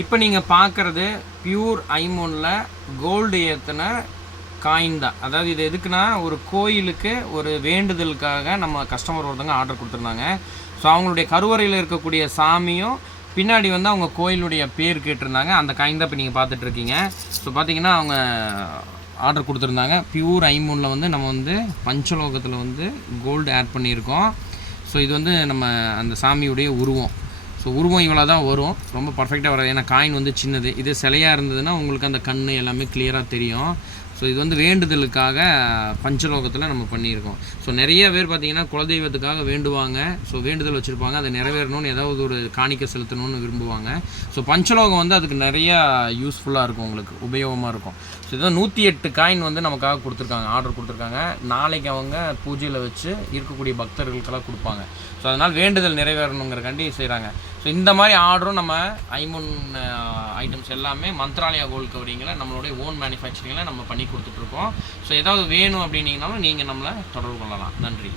இப்போ நீங்கள் பார்க்குறது பியூர் ஐமோனில் கோல்டு ஏற்றின காயின் தான். அதாவது இது எதுக்குன்னா ஒரு கோயிலுக்கு ஒரு வேண்டுதலுக்காக நம்ம கஸ்டமர் ஒருத்தவங்க ஆர்டர் கொடுத்துருந்தாங்க. ஸோ அவங்களுடைய கருவறையில் இருக்கக்கூடிய சாமியும் பின்னாடி வந்து அவங்க கோயிலுடைய பேர் கேட்டிருந்தாங்க. அந்த காயின் தான் இப்போ நீங்கள் பார்த்துட்ருக்கீங்க. ஸோ பார்த்தீங்கன்னா அவங்க ஆர்டர் கொடுத்துருந்தாங்க. பியூர் ஐமோனில் வந்து நம்ம வந்து பஞ்சலோகத்தில் வந்து கோல்டு ஆட் பண்ணியிருக்கோம். ஸோ இது வந்து நம்ம அந்த சாமியுடைய உருவம். ஸோ உருவம் இவ்வளோ தான் வரும், ரொம்ப பர்ஃபெக்டாக வராது. ஏன்னா காயின் வந்து சின்னது. இது சிலையாக இருந்ததுன்னா உங்களுக்கு அந்த கண் எல்லாமே கிளியராக தெரியும். ஸோ இது வந்து வேண்டுதலுக்காக பஞ்சலோகத்தில் நம்ம பண்ணியிருக்கோம். ஸோ நிறைய பேர் பார்த்திங்கன்னா குலதெய்வத்துக்காக வேண்டுவாங்க. ஸோ வேண்டுதல் வச்சுருப்பாங்க, அதை நிறைவேறணும்னு ஏதாவது ஒரு காணிக்கை செலுத்தணும்னு விரும்புவாங்க. ஸோ பஞ்சலோகம் வந்து அதுக்கு நிறையா யூஸ்ஃபுல்லாக இருக்கும், உங்களுக்கு உபயோகமாக இருக்கும். ஸோ இதுதான் 108 காயின் வந்து நமக்காக கொடுத்துருக்காங்க, ஆர்டர் கொடுத்துருக்காங்க. நாளைக்கு அவங்க பூஜையில் வச்சு இருக்கக்கூடிய பக்தர்களுக்கெல்லாம் கொடுப்பாங்க. ஸோ அதனால் வேண்டுதல் நிறைவேறணுங்கிறக்காண்டி செய்கிறாங்க. ஸோ இந்த மாதிரி ஆர்டரும் நம்ம ஐமோன் ஐட்டம்ஸ் எல்லாமே மந்த்ராலயா கோல்ட் கவரிங்கில் நம்மளுடைய ஓன் மேனுஃபேக்சரிங்கில் நம்ம பண்ணி கொடுத்துட்ருக்கோம். ஸோ ஏதாவது வேணும் அப்படின்னீங்கனாலும் நீங்கள் நம்மளை தொடர்பு கொள்ளலாம். நன்றி.